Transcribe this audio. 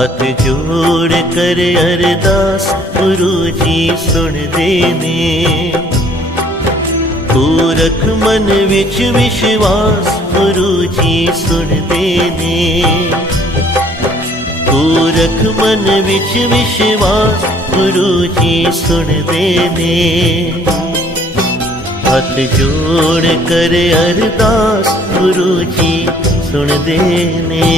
हथ जोड़ कर अरदास गुरु जी सुन देने, तू रख मन विच विश्वास गुरु जी सुन देने, तू रख मन विच विश्वास गुरु जी सुन देने। हथ जोड़ कर अरदास गुरु जी सुन देने।